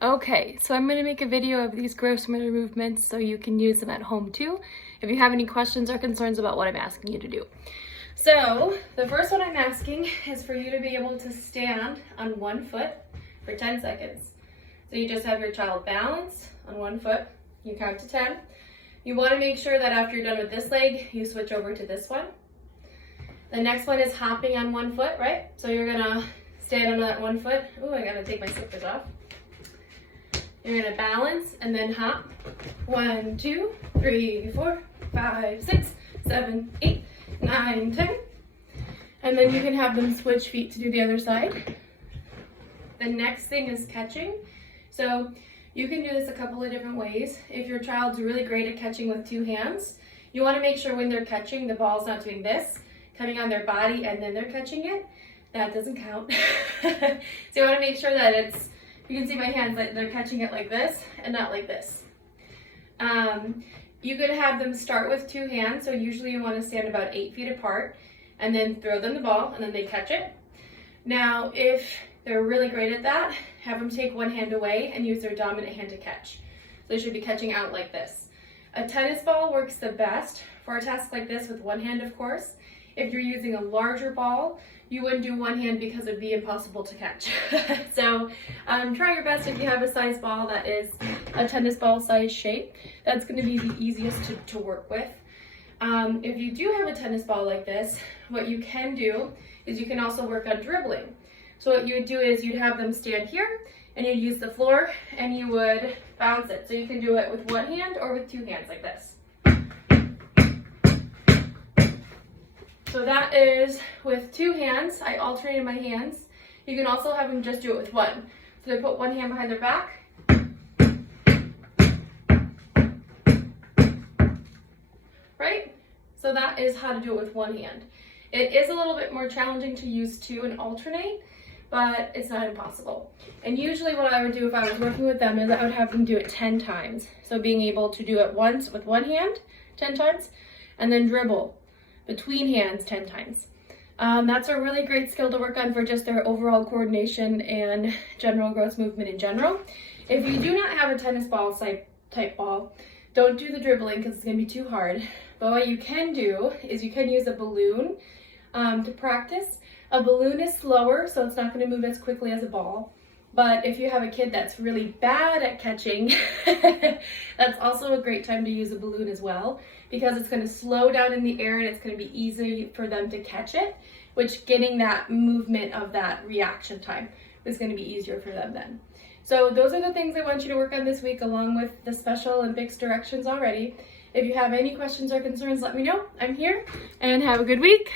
Okay, so I'm going to make a video of these gross motor movements so you can use them at home too, if you have any questions or concerns about what I'm asking you to do. So, the first one I'm asking is for you to be able to stand on one foot for 10 seconds. So you just have your child balance on one foot, you count to 10. You want to make sure that after you're done with this leg, you switch over to this one. The next one is hopping on one foot, right? So you're going to stand on that one foot. Ooh, I got to take my slippers off. You're gonna balance and then hop. 1, 2, 3, 4, 5, 6, 7, 8, 9, 10. And then you can have them switch feet to do the other side. The next thing is catching. So you can do this a couple of different ways. If your child's really great at catching with two hands, you wanna make sure when they're catching, the ball's not doing this, coming on their body and then they're catching it. That doesn't count. So you wanna make sure that it's, you can see my hands, like they're catching it like this and not like this. You could have them start with two hands, so usually you want to stand about 8 feet apart and then throw them the ball and then they catch it. Now, if they're really great at that, have them take one hand away and use their dominant hand to catch. So they should be catching out like this. A tennis ball works the best for a task like this with one hand, of course. If you're using a larger ball, you wouldn't do one hand because it would be impossible to catch. So try your best if you have a size ball that is a tennis ball size shape. That's going to be the easiest to work with. If you do have a tennis ball like this, what you can do is you can also work on dribbling. So what you would do is you'd have them stand here and you'd use the floor and you would bounce it. So you can do it with one hand or with two hands like this. So that is with two hands. I alternated my hands. You can also have them just do it with one. So they put one hand behind their back. Right? So that is how to do it with one hand. It is a little bit more challenging to use two and alternate, but it's not impossible. And usually what I would do if I was working with them is I would have them do it 10 times. So being able to do it once with one hand 10 times, and then dribble between hands 10 times. That's a really great skill to work on for just their overall coordination and general gross movement in general. If you do not have a tennis ball type ball, don't do the dribbling because it's going to be too hard. But what you can do is you can use a balloon to practice. A balloon is slower, so it's not going to move as quickly as a ball. But if you have a kid that's really bad at catching, that's also a great time to use a balloon as well, because it's going to slow down in the air and it's going to be easy for them to catch it, which getting that movement of that reaction time is going to be easier for them then. So those are the things I want you to work on this week, along with the Special Olympics directions already. If you have any questions or concerns, let me know. I'm here, and have a good week.